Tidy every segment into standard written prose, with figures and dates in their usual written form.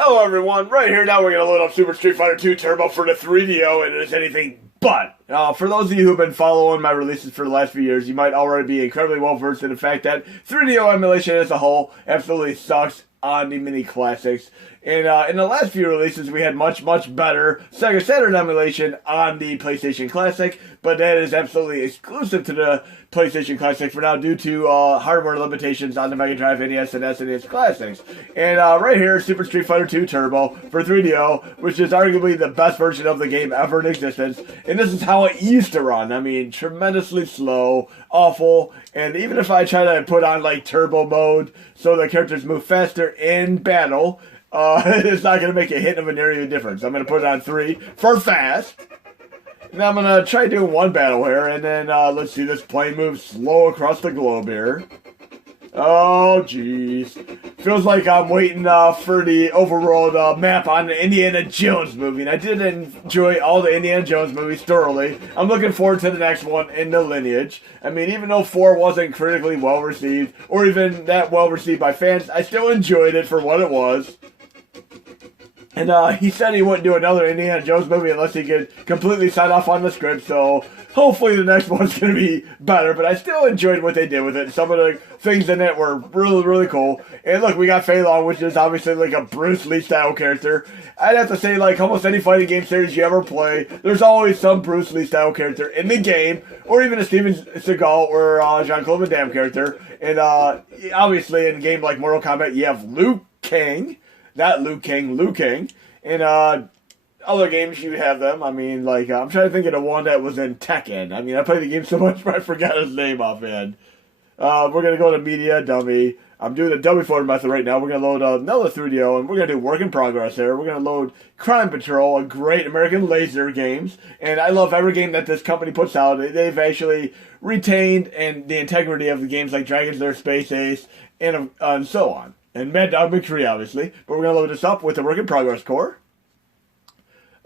Hello everyone, right here now we're going to load up Super Street Fighter 2 Turbo for the 3DO, and it is anything but. For those of you who have been following my releases for the last few years, you might already be incredibly well versed in the fact that 3DO emulation as a whole absolutely sucks on the mini classics. And in the last few releases, we had much better Sega Saturn emulation on the PlayStation Classic, but that is absolutely exclusive to the PlayStation Classic for now due to hardware limitations on the Mega Drive, NES, and SNES Classics. And right here, Super Street Fighter 2 Turbo for 3DO, which is arguably the best version of the game ever in existence. And this is how it used to run. I mean, tremendously slow, awful, and even if I try to put on like turbo mode so the characters move faster in battle, it's not going to make a hint of an area of difference. I'm going to put it on 3 for fast. Now I'm going to try doing one battle here, and then let's see this plane move slow across the globe here. Oh, jeez. Feels like I'm waiting for the overworld map on the Indiana Jones movie. And I did enjoy all the Indiana Jones movies thoroughly. I'm looking forward to the next one in the lineage. I mean, even though 4 wasn't critically well received, or even that well received by fans, I still enjoyed it for what it was. And he said he wouldn't do another Indiana Jones movie unless he could completely sign off on the script, so hopefully the next one's going to be better, but I still enjoyed what they did with it. Some of the things in it were really cool. And look, we got Fei Long, which is obviously like a Bruce Lee style character. I'd have to say, like, almost any fighting game series you ever play, there's always some Bruce Lee style character in the game, or even a Steven Seagal or Jean-Claude Van Damme character. And obviously in a game like Mortal Kombat, you have Liu Kang. Not Liu Kang, Liu Kang. And other games you have them. I mean, like, I'm trying to think of the one that was in Tekken. I mean, I played the game so much, but I forgot his name offhand. We're going to go to Media, Dummy. I'm doing the dummy folder method right now. We're going to load another 3DO, and we're going to do work in progress here. We're going to load Crime Patrol, a great American laser games. And I love every game that this company puts out. They've actually retained and the integrity of the games like Dragon's Lair, Space Ace, and so on. And Mad Dog McCree, obviously. But we're going to load this up with the work in progress core.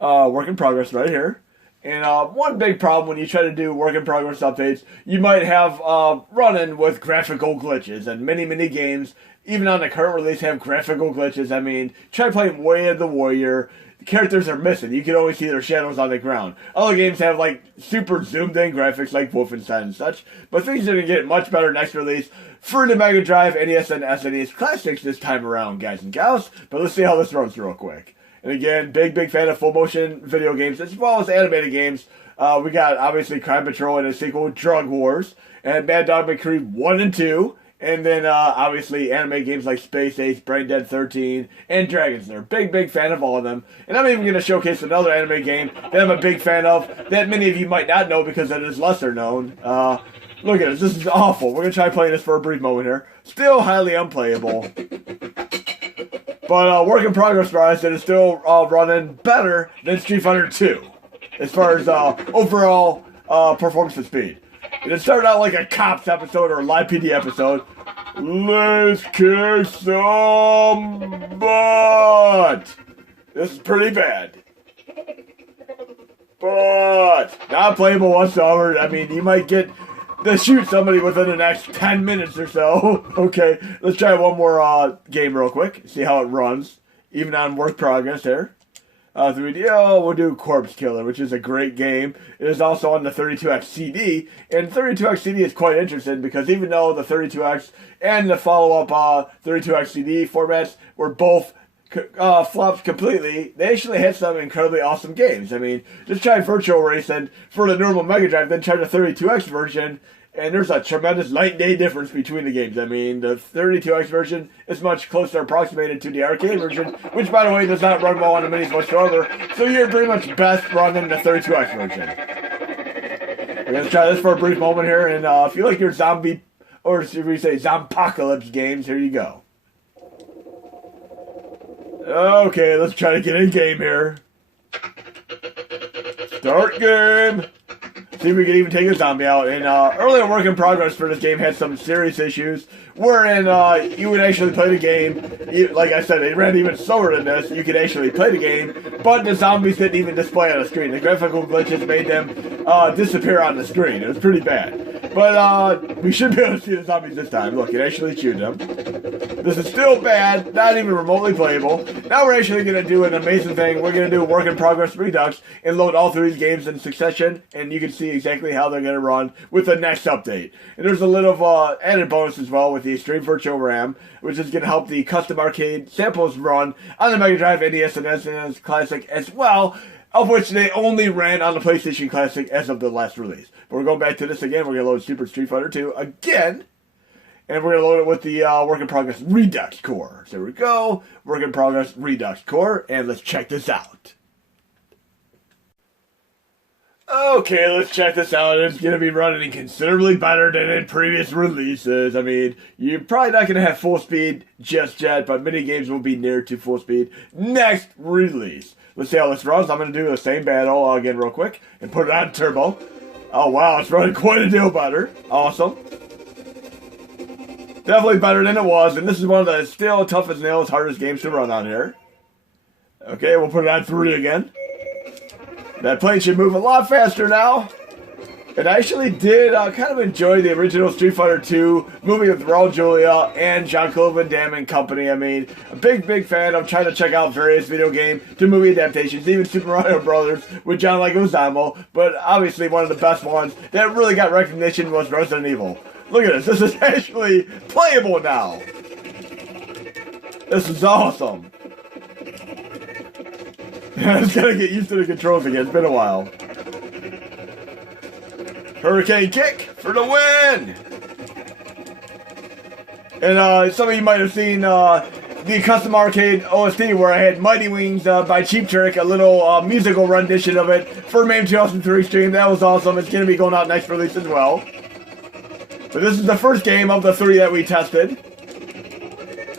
Work in progress right here. And one big problem when you try to do work in progress updates, you might have run-in with graphical glitches. And many games, even on the current release, have graphical glitches. I mean, try playing Way of the Warrior. The characters are missing. You can always see their shadows on the ground. Other games have like super zoomed in graphics like Wolfenstein and such. But things are going to get much better next release for the Mega Drive, NES, and SNES Classics this time around, guys and gals. But let's see how this runs real quick. And again, big fan of full motion video games as well as animated games. We got obviously Crime Patrol and a sequel, Drug Wars, and Mad Dog McCree 1 and 2. And then obviously anime games like Space Ace, Brain Dead 13, and Dragon's Lair. Big fan of all of them. And I'm even going to showcase another anime game that I'm a big fan of that many of you might not know because it is lesser known. Look at this. This is awful. We're going to try playing this for a brief moment here. Still highly unplayable. But work in progress wise, it is still running better than Street Fighter 2 as far as overall performance and speed. And it started out like a Cops episode or a Live PD episode. Let's kick some butt. This is pretty bad. But not playable whatsoever. I mean, you might get to shoot somebody within the next 10 minutes or so. Okay, let's try one more game real quick. See how it runs. Even on work progress there. 3DO, we'll do Corpse Killer, which is a great game. It is also on the 32X CD. And 32X CD is quite interesting because even though the 32X and the follow-up 32X CD formats were both flopped completely, they actually had some incredibly awesome games. I mean, just try Virtual Racing for the normal Mega Drive, then try the 32X version, and there's a tremendous night and day difference between the games. I mean, the 32X version is much closer approximated to the arcade version, which, by the way, does not run well on the minis whatsoever, so you're pretty much best running the 32X version. We're going to try this for a brief moment here, and if you like your zombie, or should we say zompocalypse games, here you go. Okay, let's try to get in game here. Start game. See if we can even take a zombie out. And earlier work in progress for this game had some serious issues, wherein you would actually play the game. Like I said, it ran even slower than this. You could actually play the game, but the zombies didn't even display on the screen. The graphical glitches made them disappear on the screen. It was pretty bad. But we should be able to see the zombies this time. Look, it actually shoots them. This is still bad, not even remotely playable. Now we're actually going to do an amazing thing. We're going to do a work in progress redux and load all 3 of these games in succession, and you can see exactly how they're going to run with the next update. And there's a little added bonus as well with the Xtreme Virtual RAM, which is going to help the custom arcade samples run on the Mega Drive, NES, and SNES Classic as well, of which they only ran on the PlayStation Classic as of the last release. But we're going back to this again. We're going to load Super Street Fighter 2 again. And we're going to load it with the Work in Progress Redux Core. So there we go. Work in Progress Redux Core. And let's check this out. Okay, let's check this out. It's going to be running considerably better than in previous releases. I mean, you're probably not going to have full speed just yet, but many games will be near to full speed next release. Let's see how this runs. I'm going to do the same battle again real quick and put it on turbo. Oh, wow, it's running quite a deal better. Awesome. Definitely better than it was, and this is one of the still tough as nails, hardest games to run on here. Okay, we'll put it on 3 again. That plane should move a lot faster now. And I actually did kind of enjoy the original Street Fighter 2 movie with Raul Julia and Jean-Claude Van Damme and company. I mean, a big fan. I'm trying to check out various video game to movie adaptations, even Super Mario Brothers with John Leguizamo. But obviously one of the best ones that really got recognition was Resident Evil. Look at this. This is actually playable now. This is awesome. I just gotta get used to the controls again. It's been a while. Hurricane kick for the win! And some of you might have seen the custom arcade OST where I had Mighty Wings by Cheap Trick, a little musical rendition of it for MAME 2003 stream. That was awesome. It's going to be going out next release as well. But this is the first game of the 3 that we tested.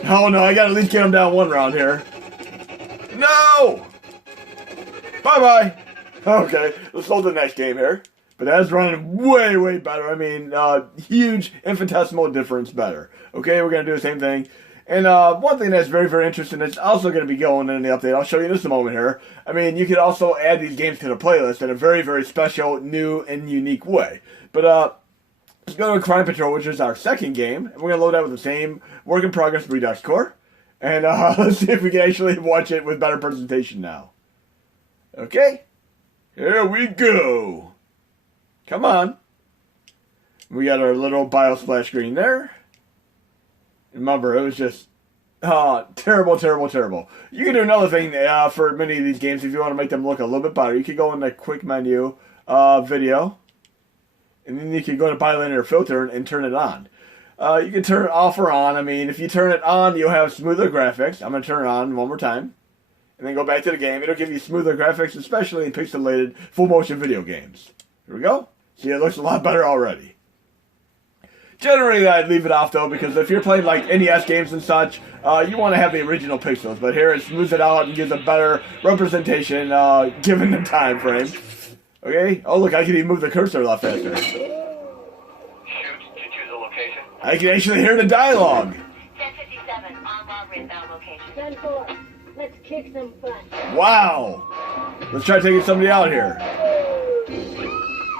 Oh no, I gotta at least get him down 1 round here. No! Bye-bye! Okay, let's load the next game here. But that's running way better. I mean, huge infinitesimal difference better. Okay, we're going to do the same thing. And one thing that's very interesting that's also going to be going in the update, I'll show you in just a moment here. I mean, you could also add these games to the playlist in a very special, new, and unique way. But let's go to Crime Patrol, which is our second game. And we're going to load that with the same Work in Progress Redux Core. And let's see if we can actually watch it with better presentation now. Okay, here we go. Come on. We got our little biosplash screen there. Remember, it was just terrible. You can do another thing for many of these games if you want to make them look a little bit better. You can go in the quick menu, video, and then you can go to bilinear filter and turn it on. You can turn it off or on. I mean, if you turn it on, you'll have smoother graphics. I'm going to turn it on one more time. And then go back to the game. It'll give you smoother graphics, especially in pixelated full motion video games. Here we go. See, it looks a lot better already. Generally, I'd leave it off, though, because if you're playing, like, NES games and such, you want to have the original pixels. But here, it smooths it out and gives a better representation, given the time frame. Okay? Oh, look, I can even move the cursor a lot faster. Shoot to choose a location. I can actually hear the dialogue. 1057, on Walgreens out location. 10-4, let's kick some butt. Wow. Let's try taking somebody out here.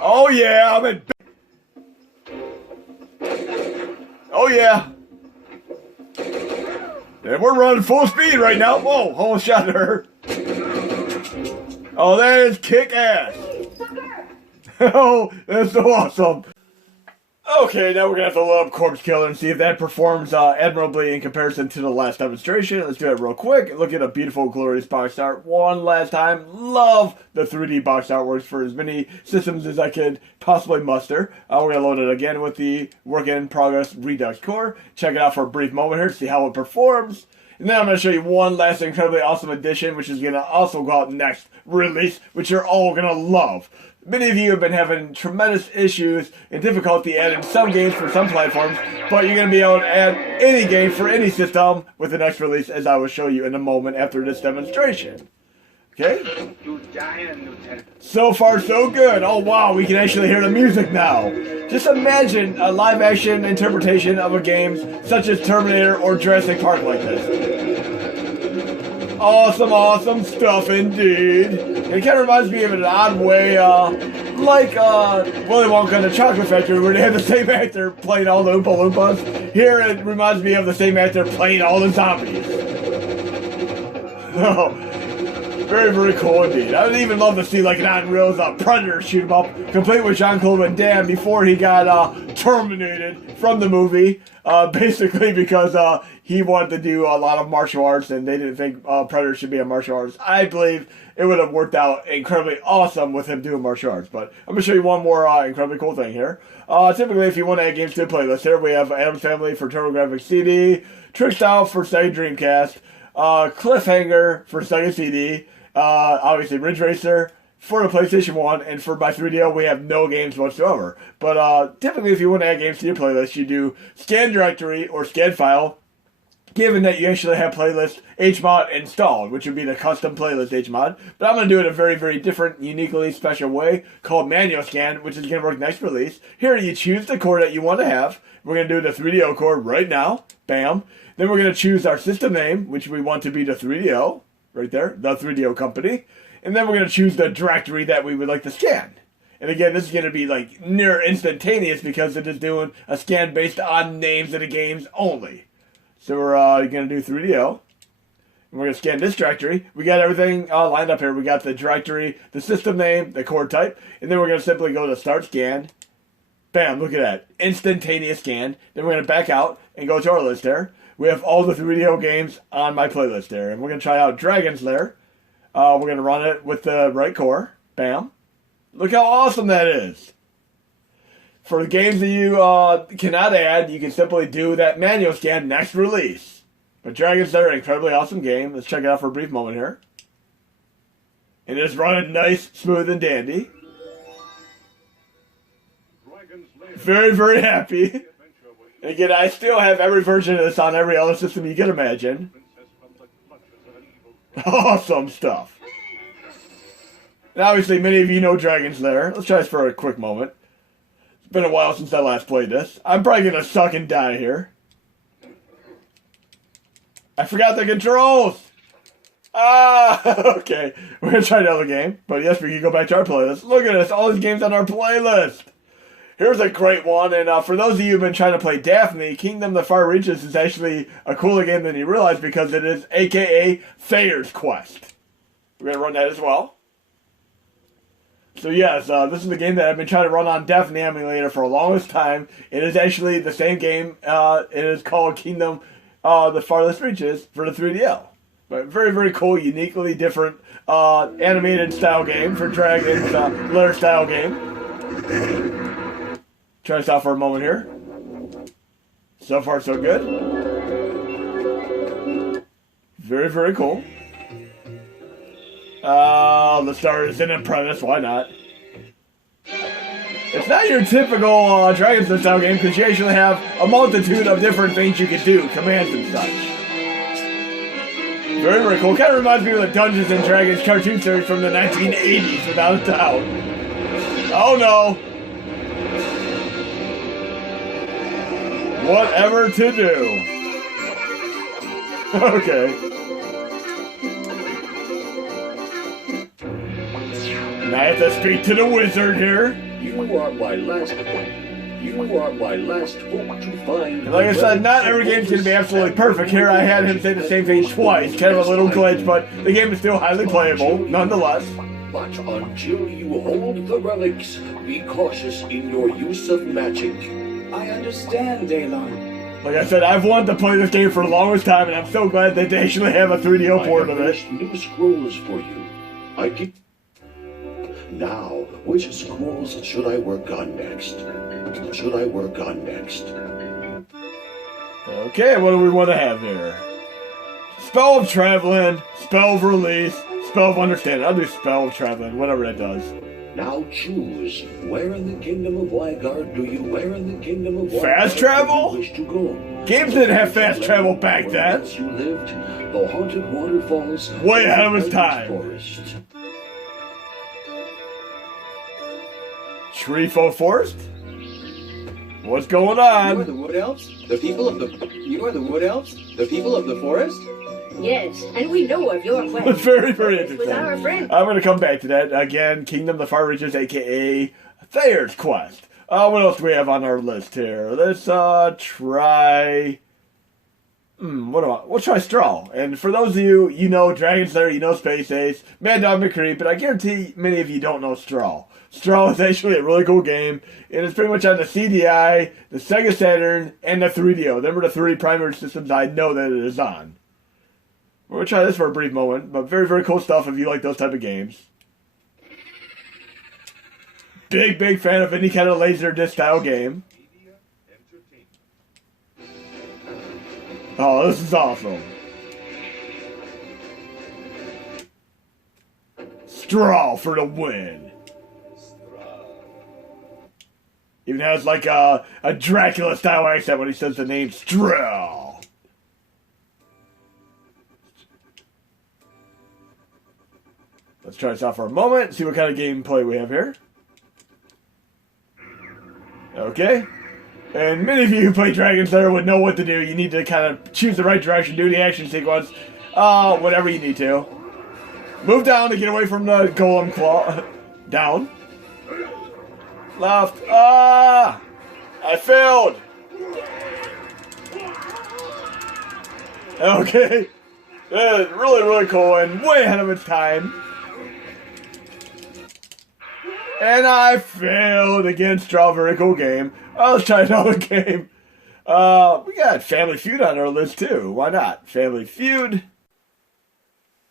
Oh, yeah, I'm in... Oh, yeah. And we're running full speed right now. Whoa, almost shot her. Oh, that is kick-ass. Oh, that's so awesome. Okay, now we're going to have to load up Corpse Killer and see if that performs admirably in comparison to the last demonstration. Let's do it real quick. Look at a beautiful, glorious box art one last time. Love the 3D box artworks for as many systems as I could possibly muster. We're going to load it again with the Work in Progress Redux Core. Check it out for a brief moment here to see how it performs. And then I'm going to show you one last incredibly awesome addition, which is going to also go out next release, which you're all going to love. Many of you have been having tremendous issues and difficulty adding some games for some platforms, but you're going to be able to add any game for any system with the next release, as I will show you in a moment after this demonstration. Okay? So far, so good. Oh, wow, we can actually hear the music now. Just imagine a live-action interpretation of a game such as Terminator or Jurassic Park like this. Awesome stuff indeed. It kind of reminds me of an odd way like Willy Wonka and the Chocolate Factory, where they had the same actor playing all the Oompa Loompas. Here it reminds me of the same actor playing all the zombies. Oh, very, very cool indeed. I would even love to see like an on-rails Predator shoot 'em up, complete with Jean-Claude Van Damme before he got terminated from the movie, basically because he wanted to do a lot of martial arts and they didn't think Predator should be a martial artist. I believe it would have worked out incredibly awesome with him doing martial arts. But I'm going to show you one more incredibly cool thing here. Typically, if you want to add games to the playlist, here we have Adam's Family for TurboGrafx CD, Trick Style for Sega Dreamcast, Cliffhanger for Sega CD, obviously Ridge Racer for the PlayStation 1, and for my 3DO, we have no games whatsoever. But typically, if you want to add games to your playlist, you do scan directory or scan file, given that you actually have playlist HMod installed, which would be the custom playlist HMod. But I'm going to do it a very, very different, uniquely special way called manual scan, which is going to work next release. Here you choose the core that you want to have. We're going to do the 3DO core right now. Bam. Then we're going to choose our system name, which we want to be the 3DO. Right there, the 3DO company. And then we're going to choose the directory that we would like to scan. And again, this is going to be like near instantaneous because it is doing a scan based on names of the games only. So we're going to do 3DO. And we're going to scan this directory. We got everything lined up here. We got the directory, the system name, the core type. And then we're going to simply go to start scan. Bam, look at that. Instantaneous scan. Then we're going to back out and go to our list there. We have all the 3DO games on my playlist there. And we're going to try out Dragon's Lair. We're going to run it with the right core. Bam. Look how awesome that is. For the games that you cannot add, you can simply do that manual scan next release. But Dragon's Lair, an incredibly awesome game. Let's check it out for a brief moment here. And it's running nice, smooth, and dandy. Very, very happy. And again, I still have every version of this on every other system you can imagine. Awesome stuff. And obviously, many of you know Dragon's Lair. Let's try this for a quick moment. It's been a while since I last played this. I'm probably going to suck and die here. I forgot the controls! Okay. We're going to try another game. But yes, we can go back to our playlist. Look at this, all these games on our playlist. Here's a great one, and for those of you who've been trying to play Daphne, Kingdom of the Far Reaches is actually a cooler game than you realize because it is AKA Thayer's Quest. We're going to run that as well. So yes, this is the game that I've been trying to run on Daphne Emulator for the longest time. It is actually the same game. It is called Kingdom of the Farthest Reaches for the 3DO. But very, very cool, uniquely different animated style game for Dragon's Lair style game. Try this out for a moment here. So far, so good. Very, very cool. Let's start as an apprentice. Why not? It's not your typical Dragon's Lair style game because you actually have a multitude of different things you can do, commands and such. Very, very cool. Kind of reminds me of the Dungeons and Dragons cartoon series from the 1980s, without a doubt. Oh no! Whatever to do. Okay. Now I have to speak to the wizard here. You are my last hope to find. And like I said, not every game's going to be absolutely perfect. Here I had him say the same thing twice. Kind of a little glitch, but the game is still highly playable, nonetheless. But until you hold the relics, be cautious in your use of magic. I understand, Daylon. Like I said, I've wanted to play this game for the longest time, and I'm so glad that they actually have a 3DO port of it. New scrolls for you. Now, which scrolls should I work on next? Okay, what do we want to have here? Spell of Traveling, Spell of Release, Spell of Understanding. I'll do Spell of Traveling, whatever that does. Now choose. Where in the Kingdom of Wygard do you Fast travel? wish to go? Games didn't have fast travel back then. Where you lived, the haunted waterfalls. Way ahead of its time. Forest. Treefo Forest? What's going You are on? the Wood Elves? The people of the... You are the Wood Elves? The people of the forest? Yes, and we know of your quest. It's very, very This was interesting. our friend. I'm going to come back to that. Again, Kingdom of the Far Reaches, a.k.a. Thayer's Quest. What else do we have on our list here? Let's try... we'll try Straw. And for those of you, you know Dragon Slayer, you know Space Ace, Mad Dog McCree, but I guarantee many of you don't know Straw. Straw is actually a really cool game, and it's pretty much on the CDI, the Sega Saturn, and the 3DO. Them are the three primary systems I know that it is on. We're going to try this for a brief moment, but very, very cool stuff if you like those type of games. Big, big fan of any kind of laser disc style game. Oh, this is awesome. Straw for the win. Even has like a Dracula style accent when he says the name Straw. Let's try this out for a moment, see what kind of gameplay we have here. Okay. And many of you who play Dragon Slayer would know what to do. You need to kind of choose the right direction, do the action sequence, whatever you need to. Move down to get away from the golem claw. Down. Left. I failed. Okay. Really, really cool and way ahead of its time. And I failed again. Straw, very cool game. Let's try another game. We got Family Feud on our list too. Why not? Family Feud.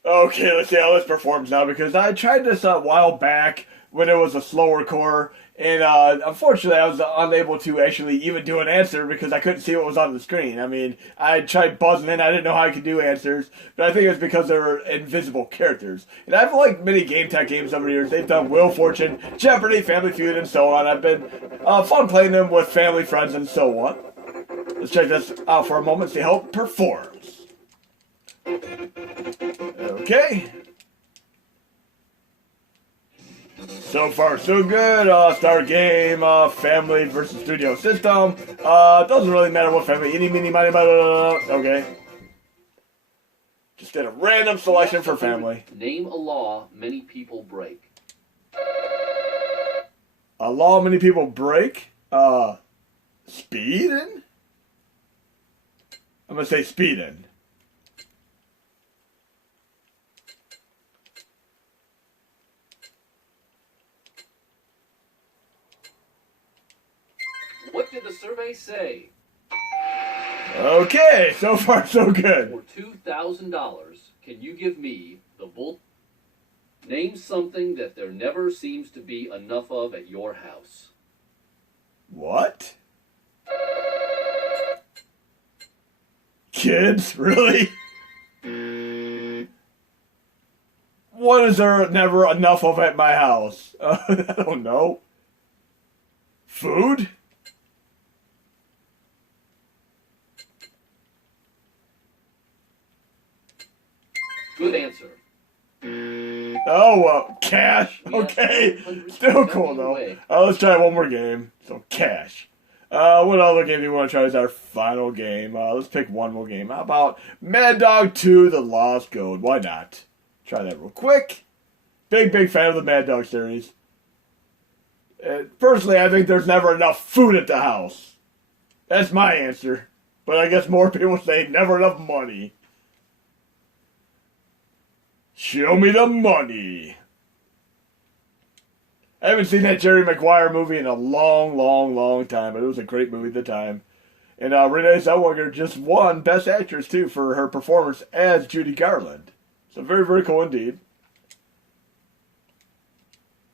Okay, let's see how this performs now, because I tried this a while back when it was a slower core, and unfortunately I was unable to actually even do an answer because I couldn't see what was on the screen. I mean, I tried buzzing in, I didn't know how I could do answers, but I think it's because they were invisible characters. And I've liked many Game Tech games over the years. They've done Wheel of Fortune, Jeopardy, Family Feud, and so on. I've been fun playing them with family, friends, and so on. Let's check this out for a moment, see how it performs. Okay. So far, so good. Start game, family versus 3DO system. Doesn't really matter what family. Any, mini, miny, okay. Just did a random selection for family. Name a law many people break. A law many people break? Speeding? I'm gonna say speeding. What did the survey say? Okay, so far so good. For $2,000, can you give me the bull? Name something that there never seems to be enough of at your house. What? Kids? Really? What is there never enough of at my house? I don't know. Food? Good answer. Oh, cash. Okay. Still cool, though. Let's try one more game. So, cash. What other game do you want to try as our final game? Let's pick one more game. How about Mad Dog 2, The Lost Gold? Why not? Try that real quick. Big, big fan of the Mad Dog series. Personally, I think there's never enough food at the house. That's my answer. But I guess more people say never enough money. Show me the money. I haven't seen that Jerry Maguire movie in a long, long, long time, but it was a great movie at the time. And Renee Zellweger just won Best Actress, too, for her performance as Judy Garland. So very, very cool indeed.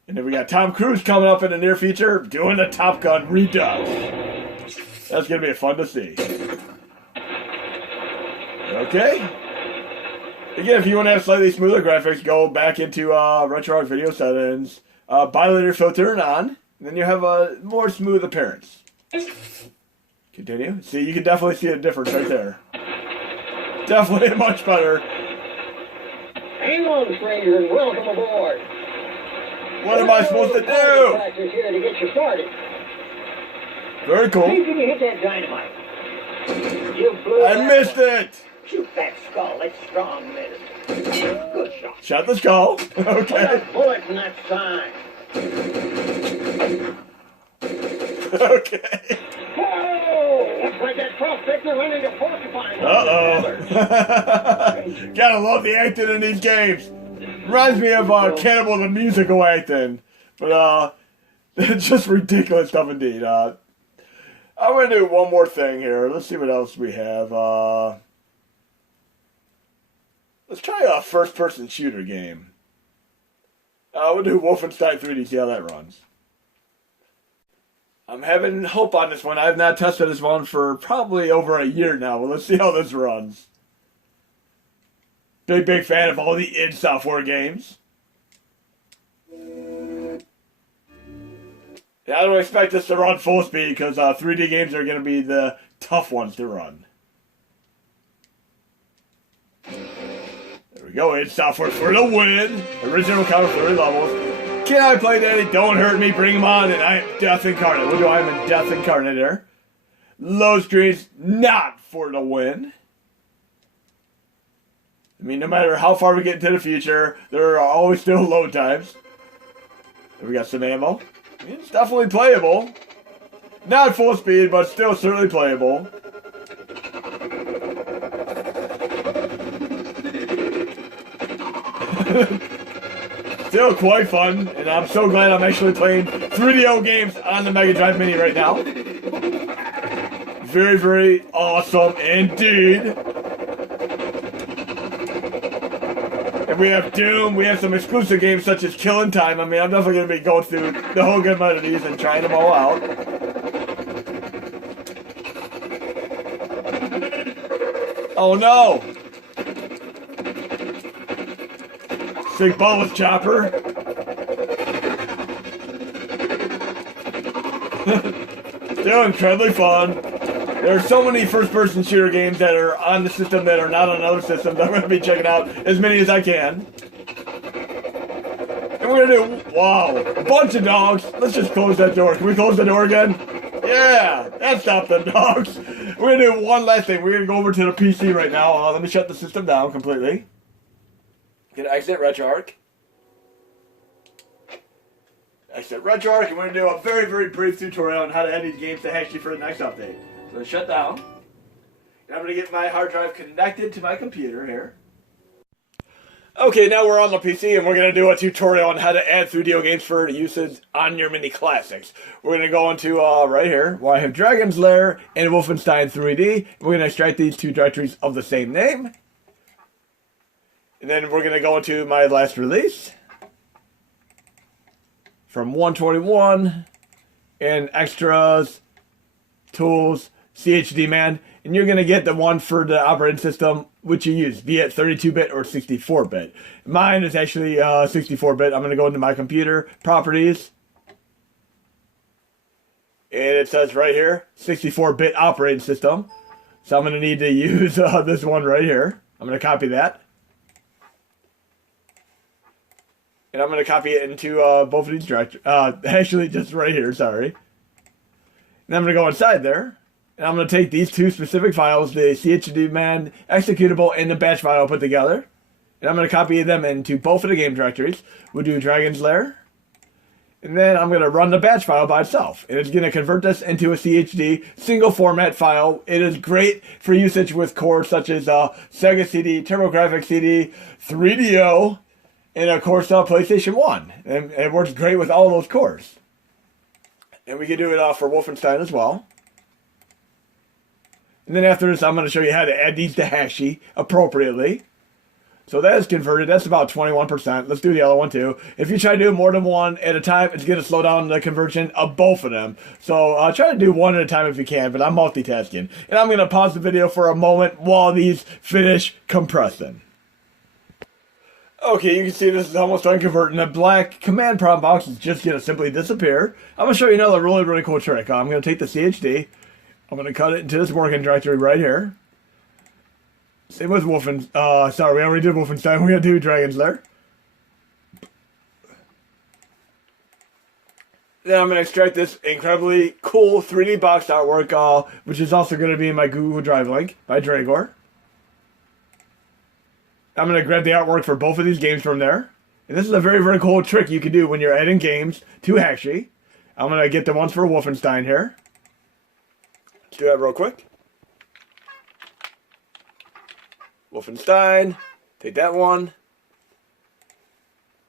And then we got Tom Cruise coming up in the near future doing the Top Gun Redux. That's going to be fun to see. Okay. Again, if you want to have slightly smoother graphics, go back into RetroArch video settings, bilinear filter on, and then you have a more smooth appearance. Continue. See, you can definitely see the difference right there. Definitely much better. Hang on, stranger, and welcome aboard. What am I supposed to do? Here to get you started. Very cool. See if you can hit that dynamite. You blew I missed it. Shoot that skull. It's strong, miss. Good shot. Shot the skull. Put Okay. that bullet in that sign. Okay. Oh! Looks like that prospector went into porcupine. Uh-oh. Gotta love the acting in these games. Reminds me of Cannibal the Musical acting. But, it's just ridiculous stuff indeed. I'm gonna do one more thing here. Let's see what else we have. Let's try a first-person shooter game. We'll do Wolfenstein 3D, see how that runs. I'm having hope on this one. I've not tested this one for probably over a year now. Well, let's see how this runs. Big fan of all the id Software games. Yeah, I don't expect this to run full speed because 3D games are going to be the tough ones to run. There we go, id Software for the win. Original count of 30 levels. Can I play Daddy? Don't hurt me, bring him on, and I am Death Incarnate. What do I am in Death Incarnate there? Low screens, not for the win. I mean, no matter how far we get into the future, there are always still load times. We got some ammo. I mean, it's definitely playable. Not full speed, but still certainly playable. Still quite fun, and I'm so glad I'm actually playing 3DO games on the Mega Drive Mini right now. Very, very awesome indeed. And we have Doom, we have some exclusive games such as Killing Time. I mean, I'm definitely going to be going through the whole good amount of these and trying them all out. Oh no! Big bonus chopper. Still incredibly fun. There are so many first-person shooter games that are on the system that are not on other systems. I'm going to be checking out as many as I can. And we're going to do, wow, a bunch of dogs. Let's just close that door. Can we close the door again? Yeah, that stopped the dogs. We're going to do one last thing. We're going to go over to the PC right now. Let me shut the system down completely. Get exit RetroArch. Exit RetroArch, and we're going to do a very, very brief tutorial on how to add these games to Hashy for the next update. So shut down. And I'm going to get my hard drive connected to my computer here. Okay, now we're on the PC, and we're going to do a tutorial on how to add 3DO games for usage on your Mini Classics. We're going to go into right here, where I have Dragon's Lair and Wolfenstein 3D. We're going to extract these two directories of the same name. And then we're going to go into my last release from 121 and extras, tools, CHD man. And you're going to get the one for the operating system which you use, be it 32-bit or 64-bit. Mine is actually 64-bit. I'm going to go into my computer, properties. And it says right here, 64-bit operating system. So I'm going to need to use this one right here. I'm going to copy that. And I'm going to copy it into both of these directories. Actually, just right here, sorry. And I'm going to go inside there. And I'm going to take these two specific files, the CHD man executable and the batch file put together. And I'm going to copy them into both of the game directories. We'll do Dragon's Lair. And then I'm going to run the batch file by itself. And it's going to convert this into a CHD single format file. It is great for usage with cores such as Sega CD, TurboGrafx CD, 3DO, and of course PlayStation 1. And it works great with all those cores. And we can do it for Wolfenstein as well. And then after this, I'm going to show you how to add these to Hashy appropriately. So that is converted. That's about 21%. Let's do the other one too. If you try to do more than one at a time, it's going to slow down the conversion of both of them. So try to do one at a time if you can, but I'm multitasking. And I'm going to pause the video for a moment while these finish compressing. Okay, you can see this is almost done converting. The black command prompt box is just going to simply disappear. I'm going to show you another really, really cool trick. I'm going to take the CHD. I'm going to cut it into this working directory right here. Same with Wolfenstein. Sorry, we already did Wolfenstein. We're going to do Dragon's Lair. Then I'm going to extract this incredibly cool 3D box artwork, which is also going to be in my Google Drive link by Dragor. I'm going to grab the artwork for both of these games from there. And this is a very, very cool trick you can do when you're adding games to Hashi. I'm going to get the ones for Wolfenstein here. Let's do that real quick. Wolfenstein. Take that one.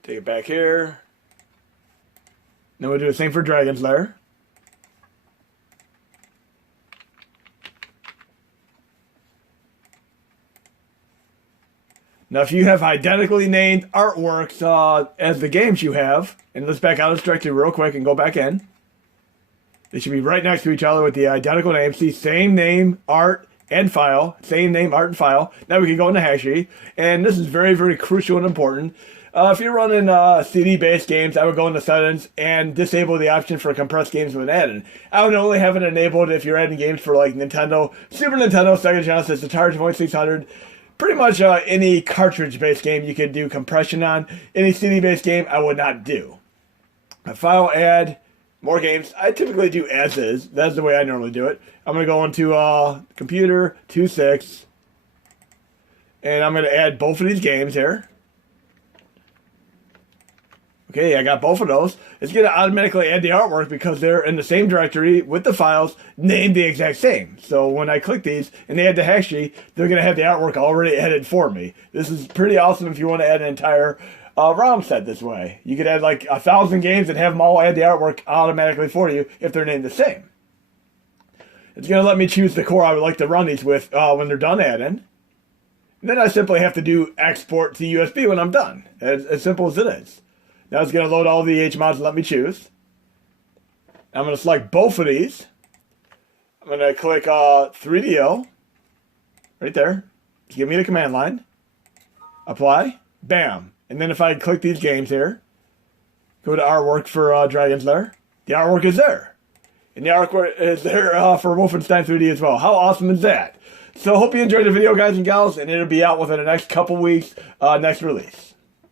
Take it back here. Then we'll do the same for Dragon's Lair. Now, if you have identically named artworks as the games you have, and let's back out of this directory real quick and go back in. They should be right next to each other with the identical names. See, same name, art, and file. Same name, art, and file. Now we can go into Hashi. And this is very, very crucial and important. If you're running CD-based games, I would go into settings and disable the option for compressed games with add-in. I would only have it enabled if you're adding games for like Nintendo, Super Nintendo, Sega Genesis, Atari 2600. Pretty much any cartridge-based game you could do compression on. Any CD-based game, I would not do. A file add, more games. I typically do as is. That's the way I normally do it. I'm going to go into computer 26. And I'm going to add both of these games here. Okay, I got both of those. It's going to automatically add the artwork because they're in the same directory with the files named the exact same. So when I click these and they add to Hashi, they're going to have the artwork already added for me. This is pretty awesome if you want to add an entire ROM set this way. You could add like 1,000 games and have them all add the artwork automatically for you if they're named the same. It's going to let me choose the core I would like to run these with when they're done adding. And then I simply have to do export to USB when I'm done. As simple as it is. Now it's going to load all the HMODs and let me choose. I'm going to select both of these. I'm going to click 3DO. Right there. Just give me the command line. Apply. Bam. And then if I click these games here, go to artwork for Dragon's Lair. The artwork is there. And the artwork is there for Wolfenstein 3D as well. How awesome is that? So hope you enjoyed the video, guys and gals, and it'll be out within the next couple weeks, next release.